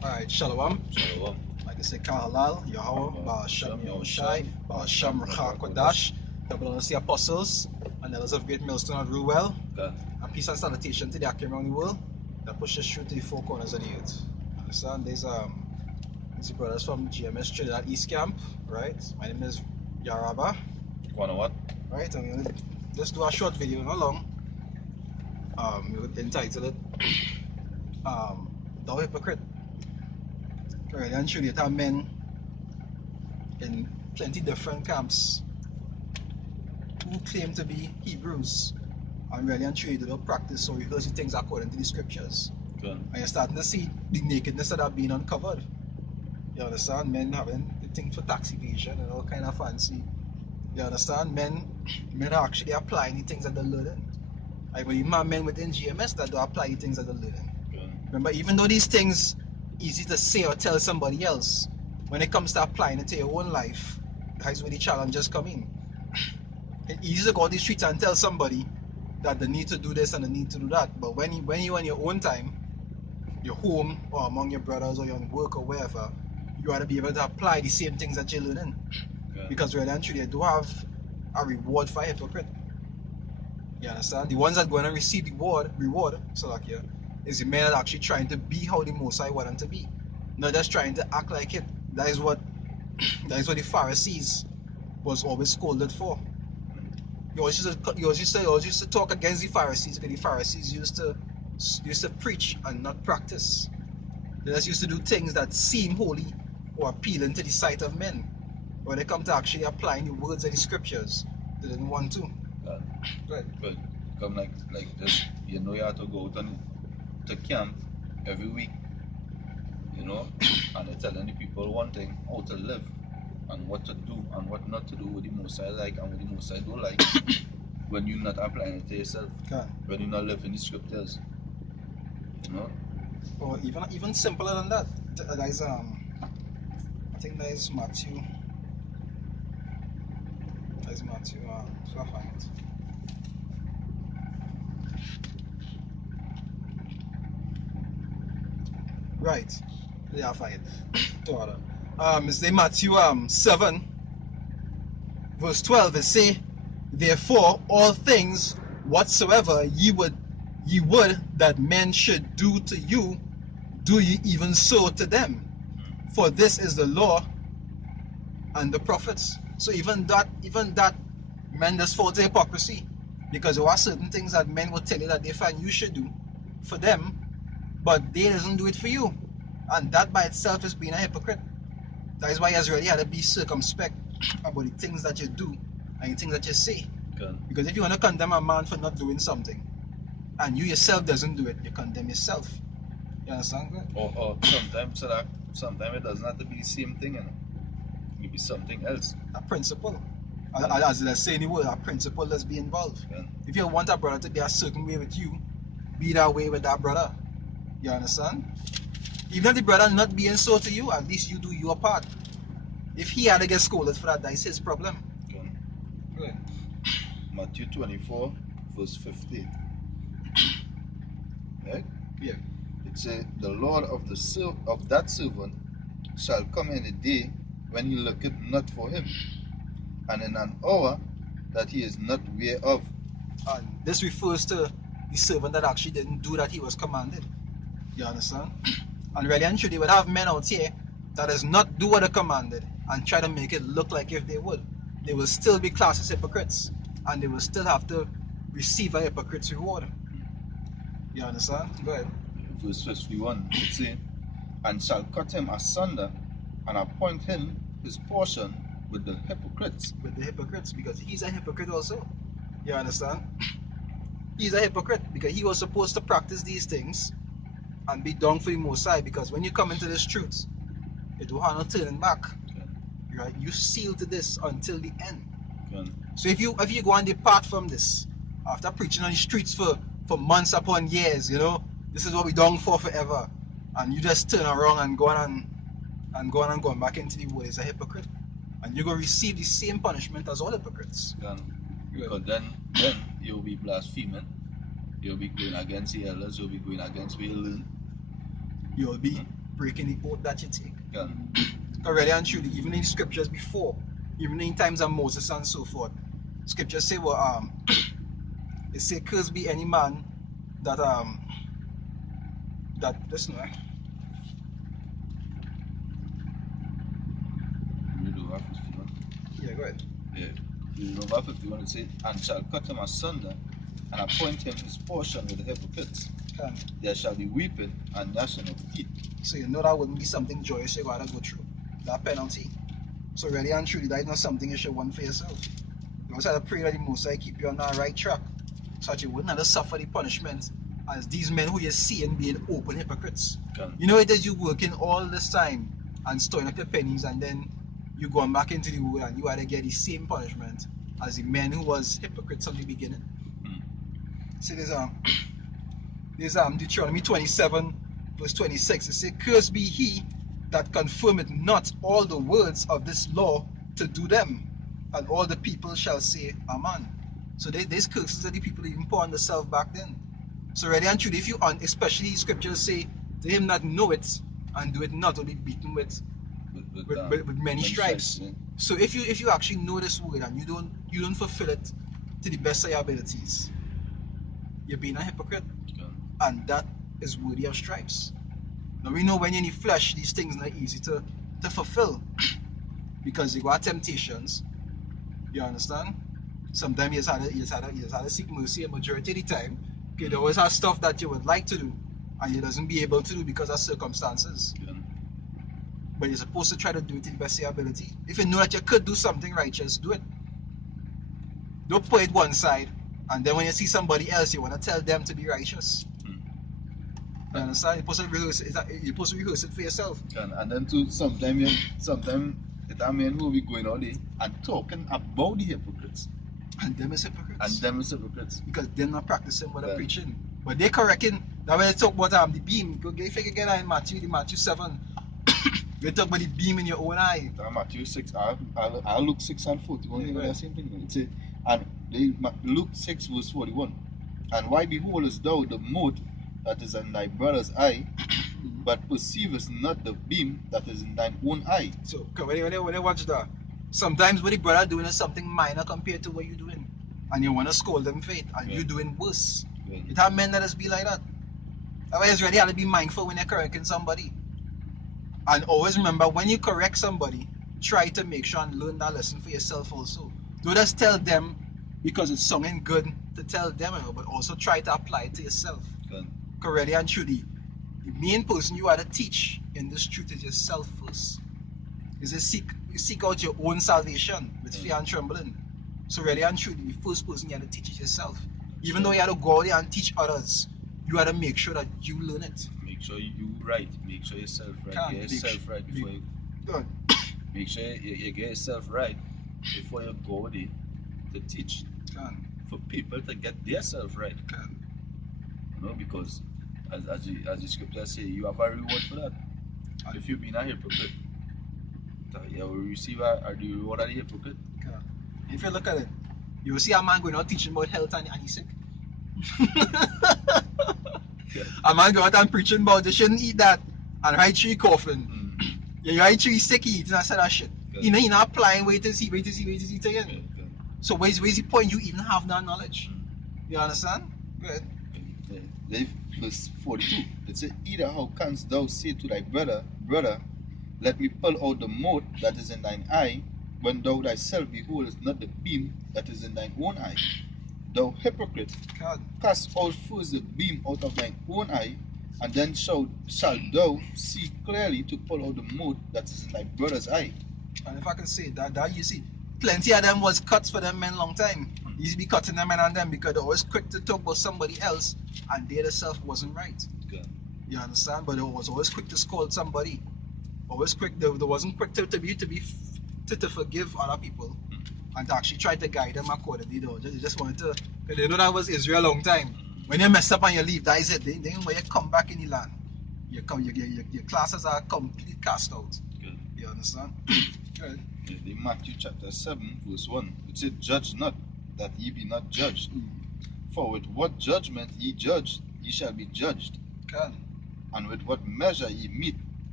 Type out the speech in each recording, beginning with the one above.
Alright, Shalom. Shalom. Like I said, Kahalal, Yahweh, Ba'ashem Yahushai, Ba'ashem Rachak Kodash, double honors the apostles, and elders of great millstone that rule well, God. and peace and salutation to the Akim around the world that pushes through to the four corners of the earth. Understand? These brothers from GMS Trinidad East Camp, right? My name is Yaraba, Wanna what? right? And we're gonna just do a short video, not long. We entitled it Thou Hypocrite. Right, and truly, it have men in plenty different camps who claim to be Hebrews and really and truly do not practice or rehearse the things according to the scriptures. Good. And you're starting to see the nakedness that are being uncovered. You understand? Men having the thing for tax evasion and all kind of fancy. You understand? Men are actually applying the things that they're learning. I believe my men within GMS that do apply the things that they're learning. Good. Remember, even though these things easy to say or tell somebody else, when it comes to applying it to your own life, that's where the challenges come in. It's easy to go on the streets and tell somebody that they need to do this and they need to do that, but when you're on your own time, your home or among your brothers or your work or wherever, you ought to be able to apply the same things that you're learning. Good. Because really and truly, they do have a reward for a hypocrite. You understand? The ones that go and receive the reward, so like yeah, is the men that actually trying to be how the Most High want them to be, not just trying to act like it. That is what the Pharisees was always scolded for. You always used to talk against the Pharisees because the Pharisees used to preach and not practice. They just used to do things that seem holy or appealing to the sight of men. When they come to actually applying the words of the scriptures, they didn't want to. God. Right. But come like this, you know you have to go to camp every week, you know, and they're telling the people one thing, how to live and what to do and what not to do with the most I like and what the most I don't like when you're not applying it to yourself, Okay. when you're not living the scriptures. You know? Or even simpler than that. That is I think that is Matthew. That is Matthew. So I find it. Right. Yeah, I find it. To order. It's in Matthew 7 verse 12. It say, therefore all things whatsoever ye would that men should do to you, do ye even so to them. For this is the law and the prophets. So even that men just fall to hypocrisy, because there are certain things that men will tell you that they find you should do for them, but they doesn't do it for you, and that by itself is being a hypocrite. That is why you really had to be circumspect about the things that you do and the things that you say. Good. Because if you want to condemn a man for not doing something, and you yourself doesn't do it, you condemn yourself. You understand? Or sometimes it doesn't have to be the same thing, you know. It could be something else. A principle. As let's say in the word, a principle let's be involved. Yeah. If you want a brother to be a certain way with you, be that way with that brother. You understand? Even if the brother not being so to you, at least you do your part. If he had to get scolded for that, that's his problem. Okay. Right. Matthew 24, verse 15. Right? Yeah. It says, the Lord of that servant shall come in a day when he looketh not for him, and in an hour that he is not aware of. And this refers to the servant that actually didn't do that he was commanded. You understand? And really and truly, would have men out here that does not do what they commanded and try to make it look like if they would. They will still be classed as hypocrites, and they will still have to receive a hypocrite's reward. You understand? Go ahead. Verse 51, it says, and shall cut him asunder, and appoint him his portion with the hypocrites. With the hypocrites, because he's a hypocrite also. You understand? He's a hypocrite because he was supposed to practice these things and be done for the Most High, because when you come into this truth, it don't have no turning back. Okay. Right? You seal to this until the end. Okay. So if you go and depart from this, after preaching on the streets for months upon years, you know, this is what we done for forever, and you just turn around and go on and going back into the world, is a hypocrite. And you're going to receive the same punishment as all hypocrites. Okay. Because then you'll be blaspheming, you'll be going against the elders, you'll be going against what you learn. You'll be breaking the oath that you take. Yeah. Because really and truly, even in scriptures before, even in times of Moses and so forth, scriptures say, well, it say, cursed be any man that listen, Read over 51. yeah, go ahead. Yeah. Read over 51. It says, and shall cut him asunder, and appoint him his portion with the hypocrites. Can. There shall be weeping and gnashing of teeth. So you know that wouldn't be something joyous you gotta go through. That penalty. So really and truly, that is not something you should want for yourself. You also have to pray that the Most High keep you on the right track, so that you wouldn't have to suffer the punishment as these men who you're seeing being open hypocrites. Can. You know it is you working all this time and storing up your pennies, and then you going back into the world and you had to get the same punishment as the men who was hypocrites from the beginning. See, there's Deuteronomy 27 verse 26. It says, cursed be he that confirmeth not all the words of this law to do them, and all the people shall say amen. So there's curses that the people even put on themselves back then. So really and truly, if you especially scriptures say, to him that know it and do it not will be beaten with many stripes. Yeah. So if you actually know this word and you don't fulfill it to the best of your abilities, you're being a hypocrite, and that is worthy of stripes. Now we know when you're in the flesh, these things are not easy to fulfill because you got temptations. You understand? Sometimes you just had to seek mercy a majority of the time. Okay, there always has stuff that you would like to do and you doesn't be able to do because of circumstances. Yeah. But you're supposed to try to do it to the best of your ability. If you know that you could do something righteous, do it. Don't put it one side and then when you see somebody else, you want to tell them to be righteous. You understand? You're supposed to rehearse it for yourself. And then too, sometimes it mean who be going all day and talking about the hypocrites. And them is hypocrites. Because they're not practicing what they're preaching. But they're correcting. Now when they talk about the beam, go get figure again in Matthew 7. They talk about the beam in your own eye. Matthew 6, I look 6 and 41. Yeah, the same thing. It say, and Luke 6 verse 41. And why beholdest thou the mote that is in thy brother's eye, but perceivest not the beam that is in thine own eye? So when they watch that, sometimes what the brother doing is something minor compared to what you're doing, and you want to scold them for it, and you're doing worse. It have men that just be like that. Otherwise, really have to be mindful when you're correcting somebody, and always remember when you correct somebody, try to make sure and learn that lesson for yourself also. Don't just tell them because it's something good to tell them, but also try to apply it to yourself. Because really and truly, the main person you are to teach in this truth is yourself first. Is you seek out your own salvation with fear and trembling. So really and truly, the first person you have to teach is yourself. Even though you have to go out there and teach others, you have to make sure that you learn it. Make sure you right. Make sure yourself right. Get yourself right before you. Good. Make sure you get yourself right before you go there to teach. For people to get themselves right. You know, because as the scripture say, you have a reward for that. And if you've been a hypocrite, you will receive the reward of the hypocrite. If you look at it, you will see a man going out teaching about health and he's sick. A man go out and preaching about they shouldn't eat that and right tree coughing. You right tree sick eating and said that shit. You know you're not applying wait to see again. So where's the point you even have that knowledge? You understand? Good. Verse 42. It says, either how canst thou say to thy brother, let me pull out the mote that is in thine eye, when thou thyself beholdest not the beam that is in thine own eye? Thou hypocrite, cast out first the beam out of thine own eye, and then shalt thou see clearly to pull out the mote that is in thy brother's eye. And if I can say that you see, plenty of them was cuts for them men long time. You used to be cutting them men on them because they're always quick to talk about somebody else and they themselves wasn't right. You understand? But they was always quick to scold somebody. Always quick. They wasn't quick to forgive other people and to actually try to guide them accordingly. They just wanted to, because they know that was Israel a long time. When you mess up and you leave, that is it. Then when you come back in the land, your classes are completely cast out. You understand? Good. In Matthew chapter 7 verse 1, it said, judge not, that ye be not judged. For with what judgment ye judge, ye shall be judged. And with what measure ye meet,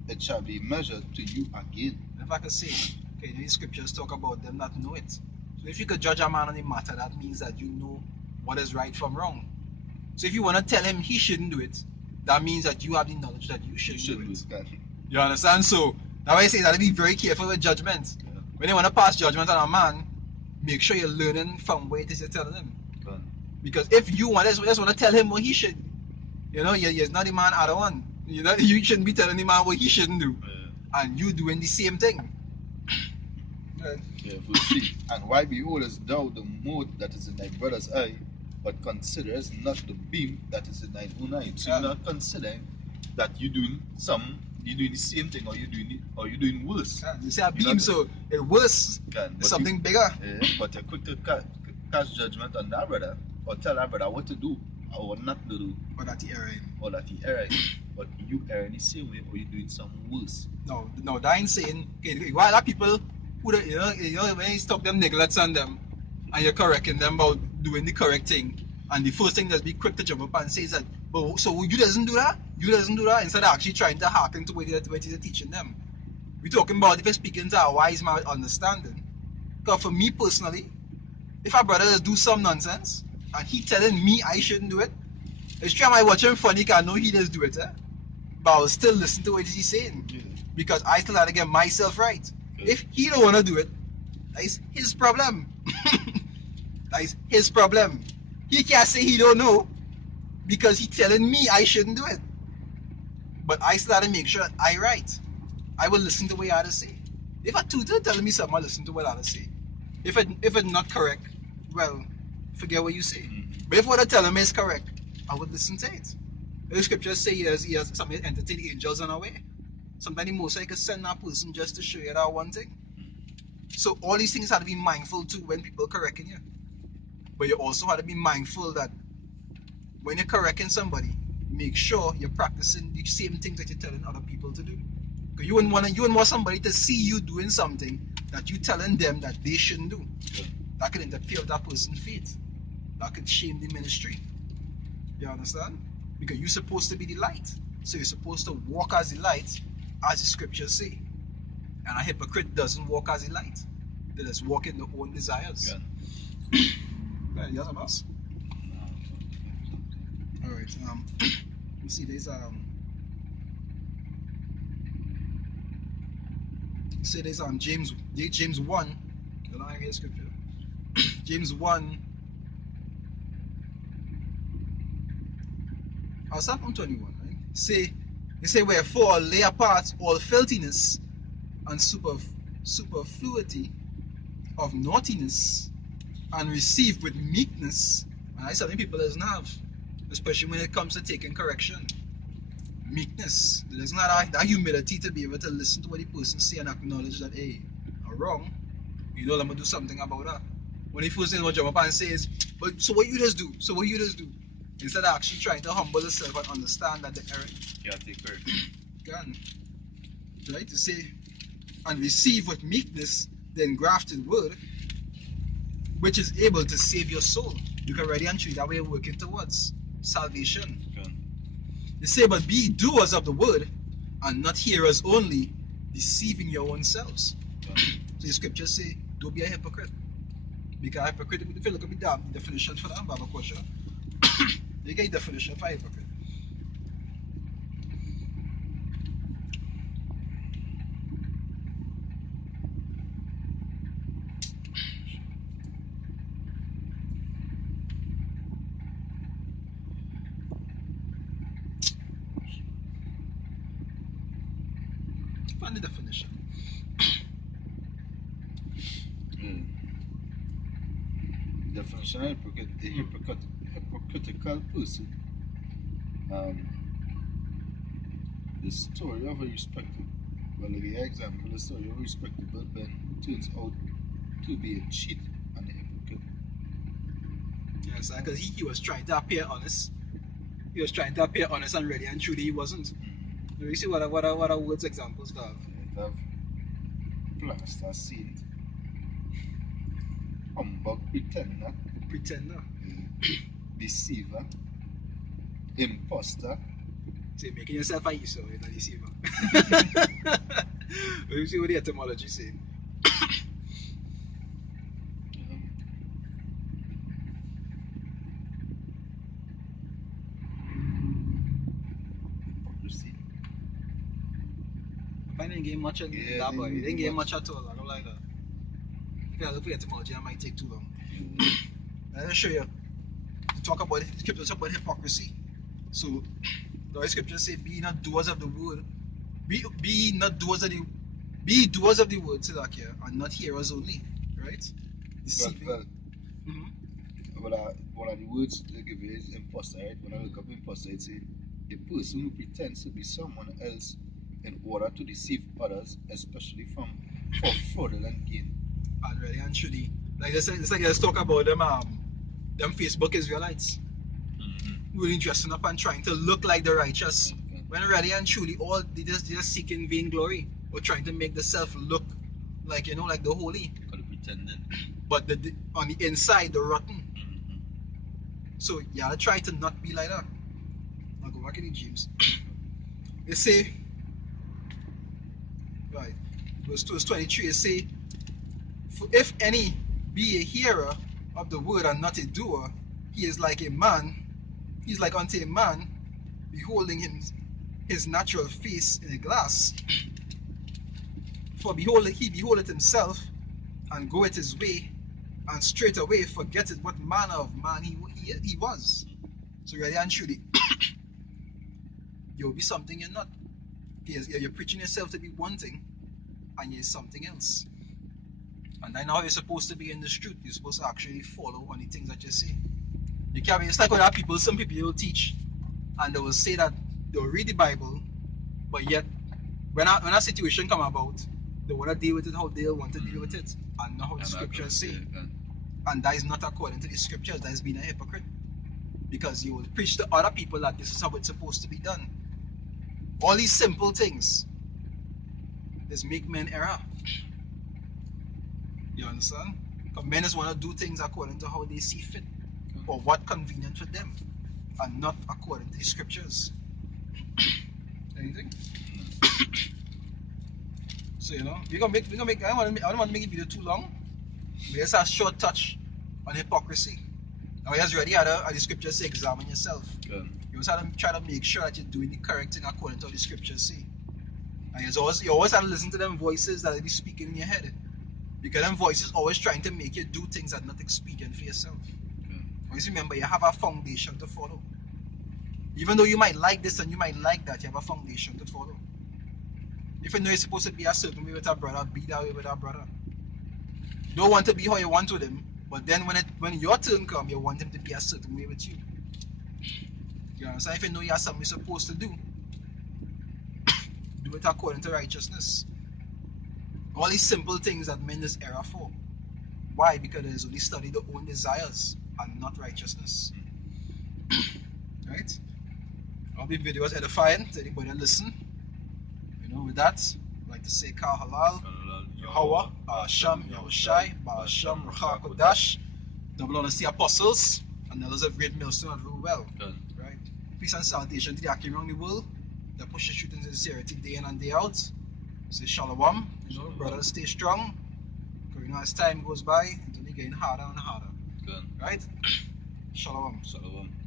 it shall be measured to you again. If I could say, okay, these scriptures talk about them that know it. So if you could judge a man on the matter, that means that you know what is right from wrong. So if you want to tell him he shouldn't do it, that means that you have the knowledge that you shouldn't do it. You understand? So that's why I say that to be very careful with judgment. Yeah. When you want to pass judgment on a man, make sure you're learning from what it is you're telling him. Good. Because if you just want to tell him what he should, you're not the man other one. You shouldn't be telling the man what he shouldn't do, and you doing the same thing. Yeah, verse 3. And why beholdest thou the mote that is in thy brother's eye, but considerest not the beam that is in thine own eye? So you're not considering that you're doing the same thing, or you're doing worse. You say a beam, so it's worse. It's something bigger. But you're quick to cast judgment on that brother, or tell that brother what to do or what not to do. Or that he erring. But you err in the same way, or you're doing something worse. No, that ain't saying. Okay, why are people who when you stop them neglects on them, and you're correcting them about doing the correct thing, and the first thing that's be quick to jump up and say is that, but so you doesn't do that, instead of actually trying to hearken to what you're teaching them. We're talking about if you're speaking to a wise man understanding. Because for me personally, if a brother does do some nonsense and he telling me I shouldn't do it, it's true I watch him funny because I know he does do it, but I'll still listen to what he's saying. Yeah. Because I still have to get myself right. Okay. If he don't want to do it, that is his problem. That is his problem. He can't say he don't know because he's telling me I shouldn't do it. But I still have to make sure that I right. I will listen to what I say. If a tutor telling me something, I listen to what I say. If it's not correct, well, forget what you say. Mm-hmm. But if what I tell me is correct, I would listen to it. The scriptures say he has something entertain angels on our way. Sometimes the Most High could send that person just to show you that one thing. So all these things have to be mindful too when people correcting you. But you also have to be mindful that when you're correcting somebody, make sure you're practicing the same things that you're telling other people to do. Because you wouldn't want somebody to see you doing something that you're telling them that they shouldn't do. That could interfere with that person's faith. That could shame the ministry. You understand? Because you're supposed to be the light. So you're supposed to walk as the light, as the scriptures say. And a hypocrite doesn't walk as a light. They just walk in their own desires. Yeah, yes, boss. Alright, you see there's James 1. The line here scripture. James 1. I'll start from 21, right? They say wherefore lay apart all filthiness and superfluity of naughtiness, and receive with meekness. And that's something people doesn't have, especially when it comes to taking correction. Meekness. There's not that humility to be able to listen to what the person say and acknowledge that, hey, I'm wrong. I'm gonna do something about that. When the first thing will jump up and says, but so what you just do? So what you just do? Instead of actually trying to humble yourself and understand that the error can. Right? To say and receive with meekness the engrafted word, which is able to save your soul. You can ready and truly that way working towards salvation. They say, but be doers of the word and not hearers only, deceiving your own selves. So the scriptures say, don't be a hypocrite. Because a hypocrite, if you look at the definition for that, Bible question, you get a definition for a hypocrite. Find the definition. Definition of hypocritical person. The story of a the story of a respectable man who turns out to be a cheat and a hypocrite. Yes, because he was trying to appear honest. He was trying to appear honest and ready, and truly he wasn't. You see what are words examples have? It have plaster saint, humbug pretender, deceiver, imposter, So you're making yourself a Esau, you're not deceiver. Let me see what the etymology is saying. Hypocrisy. I didn't get much on Yeah, that, boy. didn't Didn't get get much. much at all. I don't like that. If I look for etymology, I might take too long. Yeah. Let me show you. To talk about the scripture, talk about hypocrisy. So the scripture say, "Be not doers of the word, be not doers of the, be doers of the word, Silakia, and not hearers only." Right? Deceiving. Well, Mm-hmm. one of the words they give you is imposter, right? When I look up imposter, it say a person who pretends to be someone else in order to deceive others, especially for fraudulent gain. And really and truly, like it's like let's talk about them Facebook Israelites Mm-hmm. really dressing up and trying to look like the righteous, Okay. when really and truly all they just seeking vain glory or trying to make the self look like like the holy, Because pretending. but on the inside the rotten. Mm-hmm. So you gotta try to not be like that. I'll go back in the James. They say, right, verse 23, it say, "For if any be a hearer of the word and not a doer, he is like a man, he is like unto a man beholding his natural face in a glass. For behold, he beholdeth himself, and goeth his way, and straightway forgetteth what manner of man he was." So really and truly, you'll be something you're not. You're preaching yourself to be one thing, and you're something else. And I know how you're supposed to be in this truth. You're supposed to actually follow on the things that you say. You can't be, it's like when people, some people will teach, and they will say that they'll read the Bible, but yet when a situation come about, they want to deal with it how they want to deal with it, and not how the scriptures say. And that is not according to the scriptures. That is being a hypocrite, because you will preach to other people that this is how it's supposed to be done. All these simple things is make men error. You understand? Because men just want to do things according to how they see fit, or what convenient for them, and not according to the scriptures. Anything? So we gonna make. I don't want to make the video too long. We just a short touch on hypocrisy. Now you just ready how the scriptures say examine yourself. Good. You always have to try to make sure that you're doing the correct thing according to what the scriptures say. And you always have to listen to them voices that will be speaking in your head. Because them voices always trying to make you do things that are not expedient for yourself. Good. Always remember you have a foundation to follow. Even though you might like this and you might like that, you have a foundation to follow. If you know you're supposed to be a certain way with a brother, be that way with a brother. You don't want to be how you want with him, but then when your turn comes, you want him to be a certain way with you. You understand? If you know you have something you're supposed to do it according to righteousness. All these simple things that men just error for. Why? Because they only study their own desires and not righteousness. Right? All the video was edifying to anybody that listen. With that, I'd like to say Kal Halal, Yahweh, Ba'asham, Yahushai, Ba'asham, Ruach Kodash, double honor to the apostles, and elders of great millstone that rule well. Good. Right? Peace and salutation to the Akim around the world that push the truth and sincerity day in and day out. Say Shalom. Shalom. Brothers, stay strong. Because as time goes by, it's only getting harder and harder. Good. Right? Shalom. Shalom.